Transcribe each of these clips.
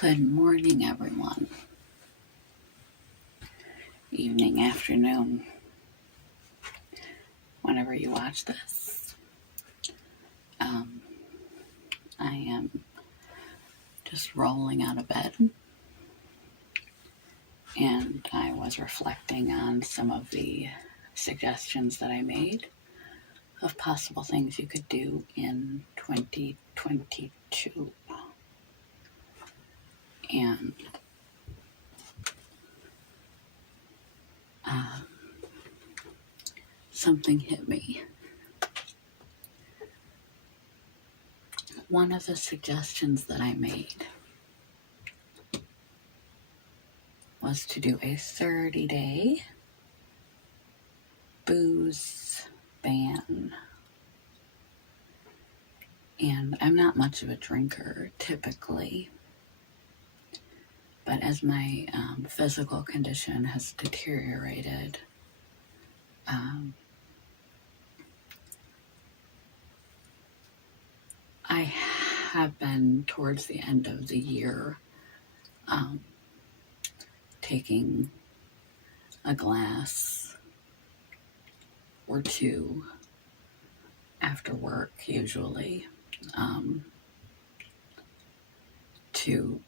Good morning, everyone. Evening, afternoon, whenever you watch this. I am just rolling out of bed, and I was reflecting on some of the suggestions that I made of possible things you could do in 2022. And something hit me. One of the suggestions that I made was to do a 30-day booze ban. And I'm not much of a drinker typically, but as my physical condition has deteriorated, I have been towards the end of the year taking a glass or two after work, usually, to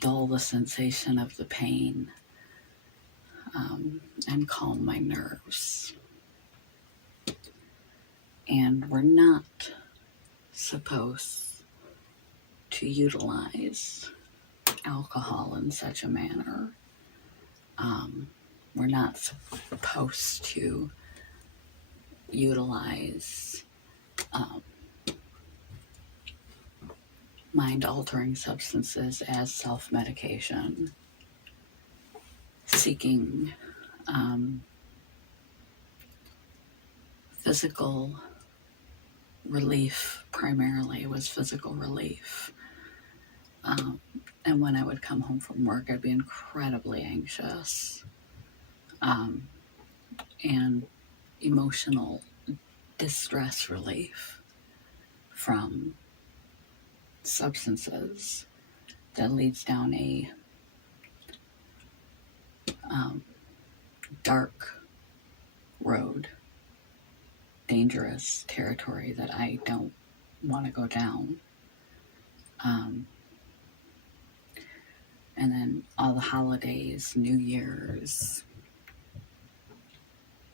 dull the sensation of the pain and calm my nerves. And we're not supposed to utilize alcohol in such a manner. We're not supposed to utilize mind-altering substances as self-medication, seeking physical relief. Primarily it was physical relief. And when I would come home from work, I'd be incredibly anxious and emotional distress relief from substances that leads down a dark road, dangerous territory that I don't want to go down. And then all the holidays, New Year's,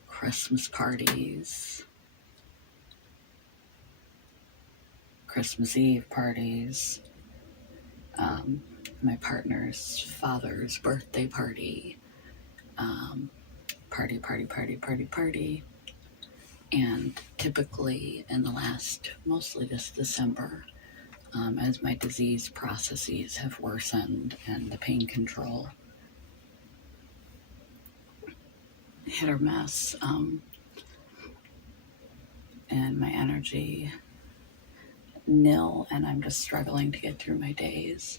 Christmas parties, Christmas Eve parties, my partner's father's birthday party, party. And typically in the last, mostly this December, as my disease processes have worsened and the pain control hit or miss, and my energy nil, and I'm just struggling to get through my days,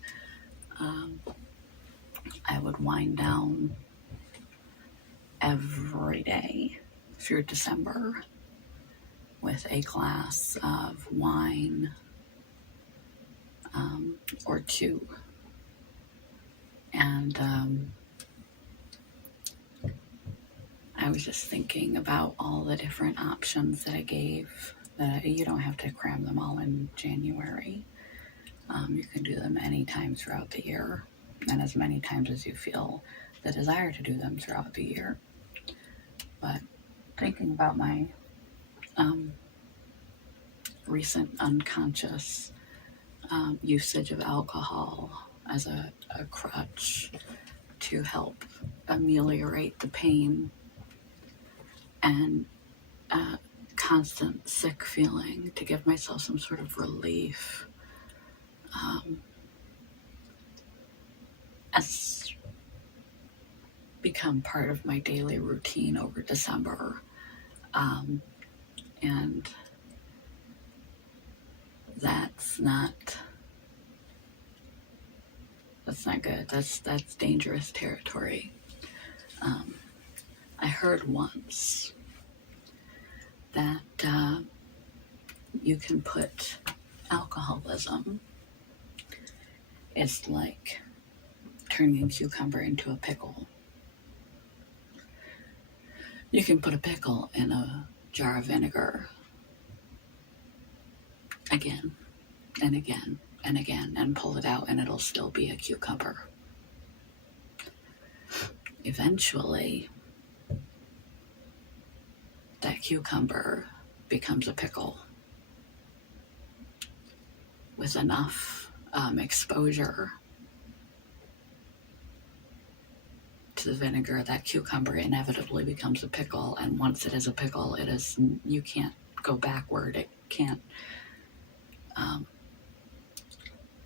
I would wind down every day through December with a glass of wine or two. And I was just thinking about all the different options that I gave. That you don't have to cram them all in January. You can do them anytime throughout the year, and as many times as you feel the desire to do them throughout the year. But thinking about my recent unconscious usage of alcohol as a crutch to help ameliorate the pain and constant sick feeling, to give myself some sort of relief, has become part of my daily routine over December. And that's not good. That's dangerous territory. I heard once that you can put alcoholism It's like turning a cucumber into a pickle. You can put a pickle in a jar of vinegar again and again and again and pull it out, and it'll still be a cucumber. Eventually, that cucumber becomes a pickle with enough exposure to the vinegar. That cucumber inevitably becomes a pickle, and once it is a pickle, you can't go backward. It can't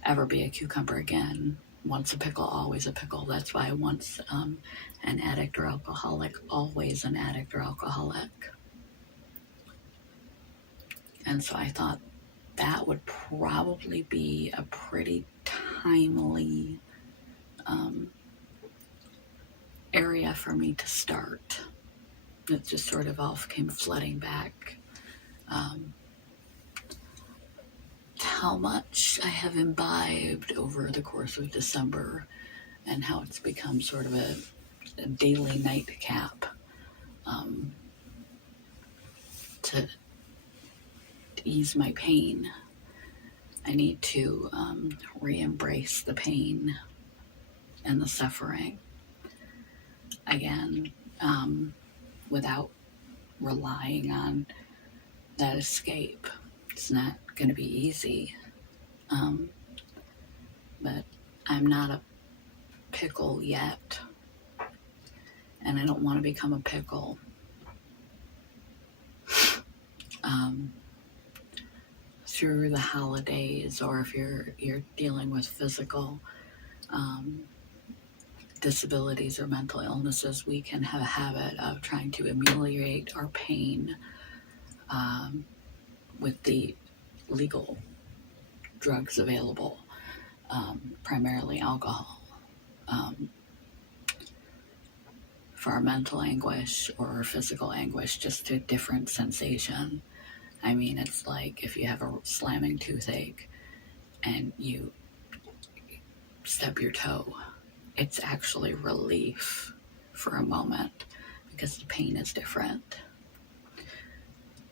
ever be a cucumber again. Once a pickle, always a pickle. That's why once an addict or alcoholic, always an addict or alcoholic. And so I thought that would probably be a pretty timely area for me to start. It just sort of all came flooding back. How much I have imbibed over the course of December, and how it's become sort of a daily nightcap to ease my pain. I need to re-embrace the pain and the suffering again, without relying on that escape. It's not going to be easy, but I'm not a pickle yet, and I don't want to become a pickle. Through the holidays, or if you're dealing with physical disabilities or mental illnesses, we can have a habit of trying to ameliorate our pain with the legal drugs available, primarily alcohol, for our mental anguish or physical anguish, just a different sensation. I mean, it's like if you have a slamming toothache and you stub your toe, it's actually relief for a moment because the pain is different.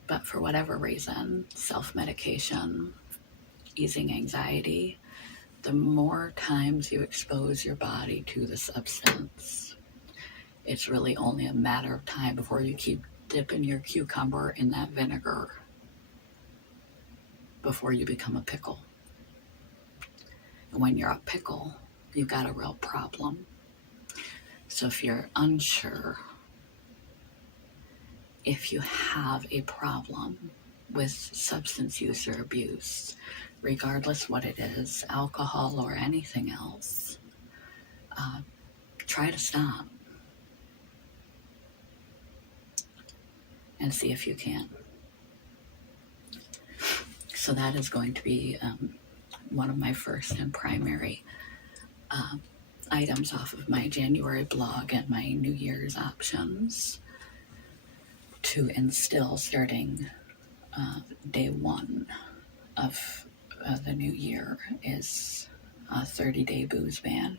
But for whatever reason, self-medication, easing anxiety, the more times you expose your body to the substance, it's really only a matter of time before you keep dipping your cucumber in that vinegar before you become a pickle. And when you're a pickle, you've got a real problem. So if you're unsure if you have a problem with substance use or abuse, regardless what it is, alcohol or anything else, try to stop and see if you can. So that is going to be one of my first and primary items off of my January blog and my New Year's options to instill starting day one of the new year is a 30-day booze ban.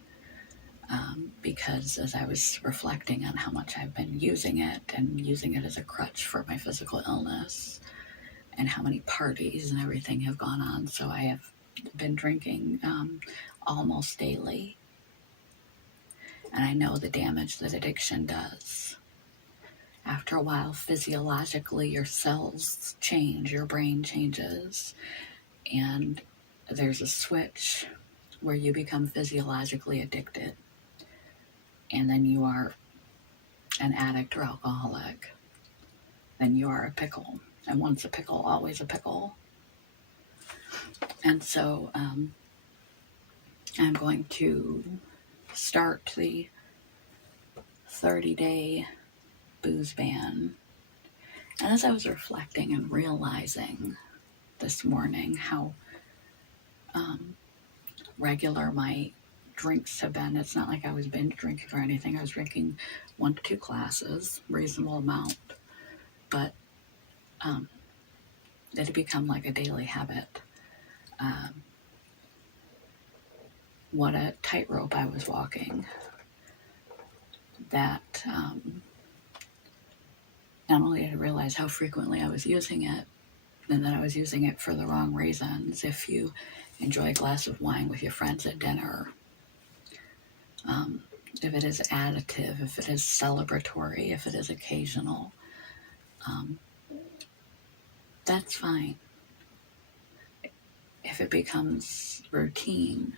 Because as I was reflecting on how much I've been using it and using it as a crutch for my physical illness, and how many parties and everything have gone on, so I have been drinking almost daily. And I know the damage that addiction does. After a while, physiologically, your cells change, your brain changes, and there's a switch where you become physiologically addicted. And then you are an addict or alcoholic. Then you are a pickle. And once a pickle, always a pickle. And so I'm going to start the 30-day booze ban. And as I was reflecting and realizing this morning how regular my drinks have been, it's not like I was binge drinking or anything. I was drinking 1 to 2 glasses, reasonable amount, but it had become like a daily habit. what a tightrope I was walking. That not only did I realize how frequently I was using it, and that I was using it for the wrong reasons. If you enjoy a glass of wine with your friends at dinner, if it is additive, if it is celebratory, if it is occasional, that's fine. If it becomes routine,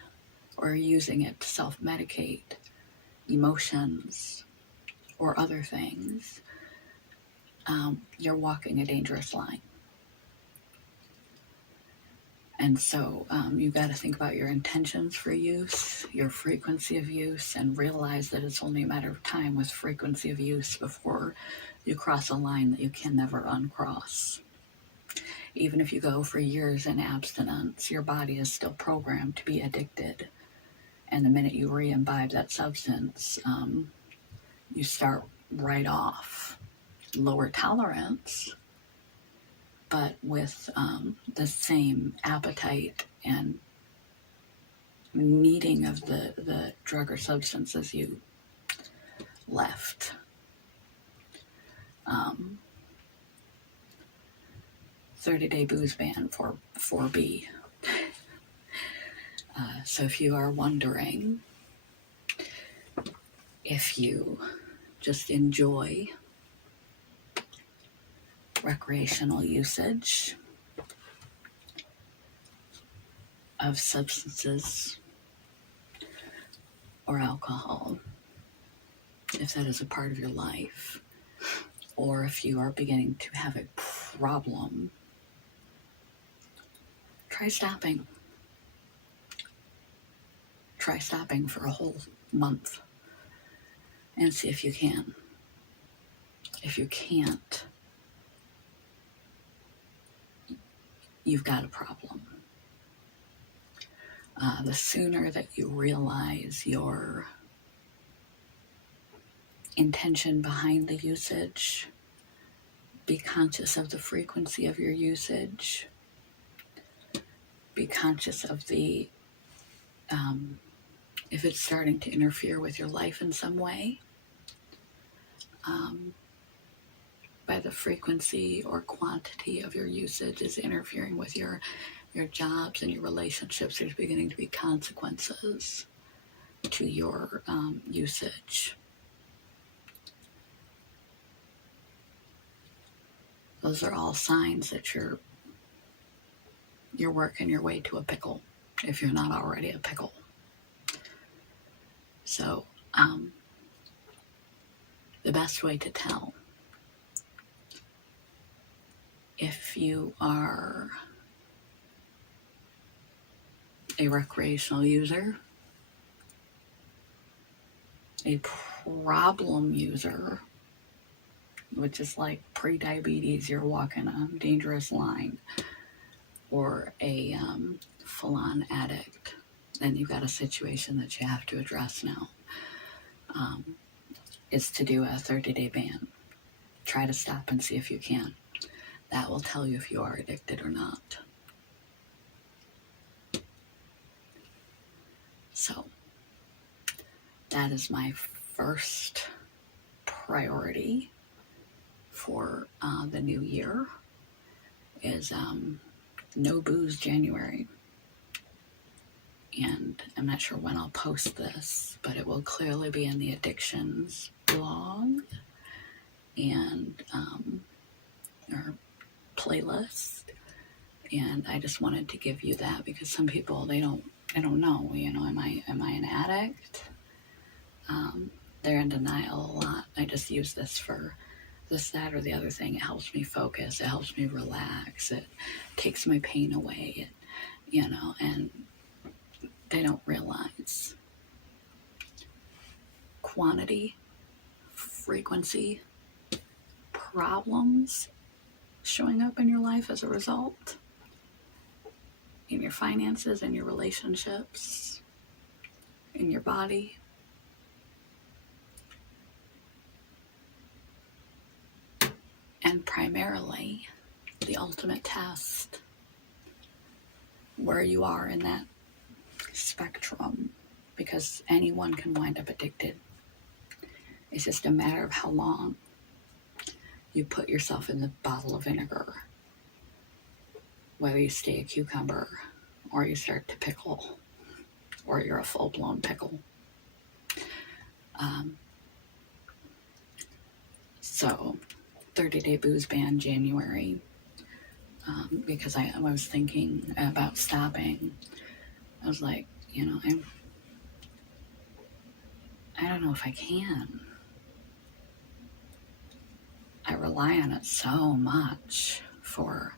or using it to self-medicate emotions or other things, you're walking a dangerous line. And so you got to think about your intentions for use, your frequency of use, and realize that it's only a matter of time with frequency of use before you cross a line that you can never uncross. Even if you go for years in abstinence, your body is still programmed to be addicted. And the minute you re-imbibe that substance, you start right off. Lower tolerance, but with the same appetite and needing of the drug or substance as you left. 30-day booze ban for 4B. So if you are wondering if you just enjoy recreational usage of substances or alcohol, if that is a part of your life, or if you are beginning to have a problem, try stopping. Try stopping for a whole month and see if you can. If you can't, you've got a problem. The sooner that you realize your intention behind the usage, be conscious of the frequency of your usage, be conscious of the, if it's starting to interfere with your life in some way, by the frequency or quantity of your usage is interfering with your jobs and your relationships, there's beginning to be consequences to your usage. Those are all signs that you're working your way to a pickle, if you're not already a pickle. So, the best way to tell if you are a recreational user, a problem user, which is like pre-diabetes, you're walking a dangerous line, or a full-on addict, then you've got a situation that you have to address now. Is to do a 30-day ban. Try to stop and see if you can. That will tell you if you are addicted or not. So, that is my first priority for the new year, is no booze January. And I'm not sure when I'll post this, but it will clearly be in the addictions blog and or playlist. And I just wanted to give you that because some people they don't know, am I an addict? They're in denial a lot. I just use this for this, that, or the other thing. It helps me focus. It helps me relax. It takes my pain away. And they don't realize quantity, frequency, problems showing up in your life as a result, in your finances, in your relationships, in your body. And primarily, the ultimate test, where you are in that spectrum because anyone can wind up addicted. It's just a matter of how long you put yourself in the bottle of vinegar, whether you stay a cucumber or you start to pickle or you're a full-blown pickle. So 30-day booze ban January, because I was thinking about stopping. I was like, I don't know if I can. I rely on it so much for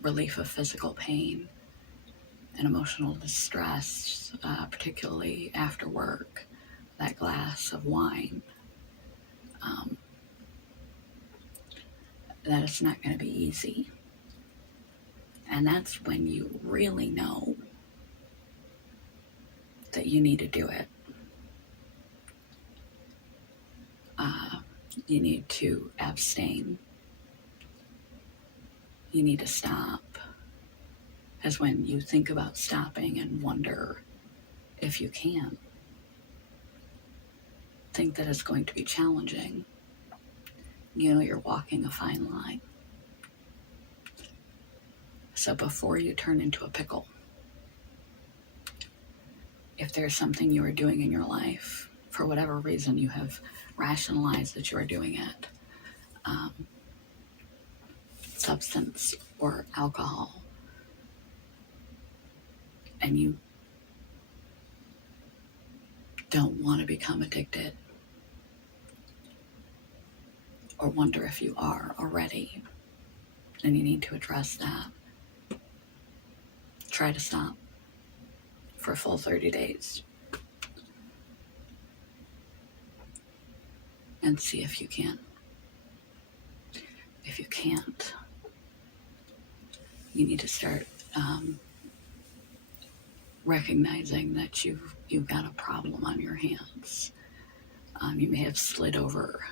relief of physical pain and emotional distress, particularly after work, that glass of wine, that it's not going to be easy. And that's when you really know that you need to do it. You need to abstain. You need to stop. As when you think about stopping and wonder if you can. Think that it's going to be challenging. You're walking a fine line. So before you turn into a pickle, if there's something you are doing in your life, for whatever reason you have rationalized that you are doing it, substance or alcohol, and you don't want to become addicted, or wonder if you are already, then you need to address that. Try to stop for a full 30 days and see if you can. If you can't, you need to start recognizing that you've got a problem on your hands. You may have slid over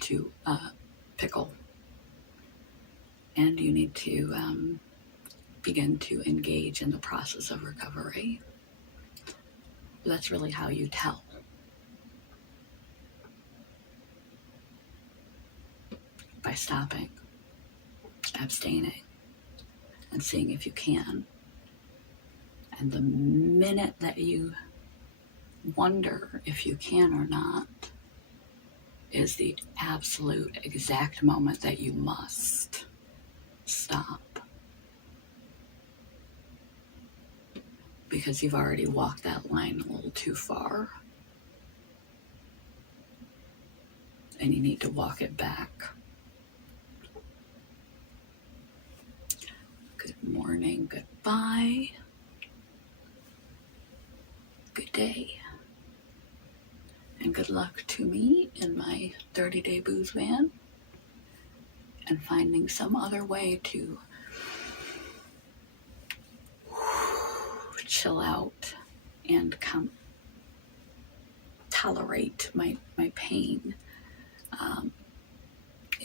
to pickle, and you need to begin to engage in the process of recovery. That's really how you tell. By stopping, abstaining, and seeing if you can. And the minute that you wonder if you can or not is the absolute exact moment that you must stop. Because you've already walked that line a little too far. And you need to walk it back. Good morning, goodbye. Good day. And good luck to me in my 30-day booze ban and finding some other way to chill out and tolerate my pain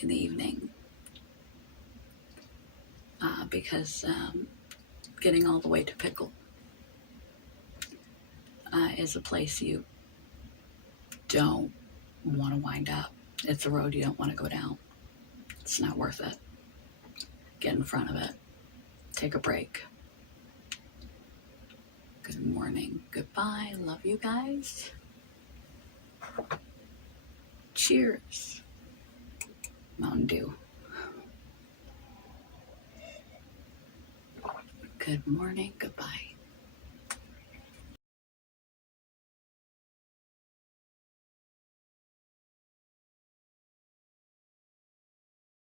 in the evening. Because getting all the way to pickle is a place you don't want to wind up. It's a road you don't want to go down. It's not worth it. Get in front of it. Take a break. Good morning. Goodbye. Love you guys. Cheers. Mountain Dew. Good morning. Goodbye.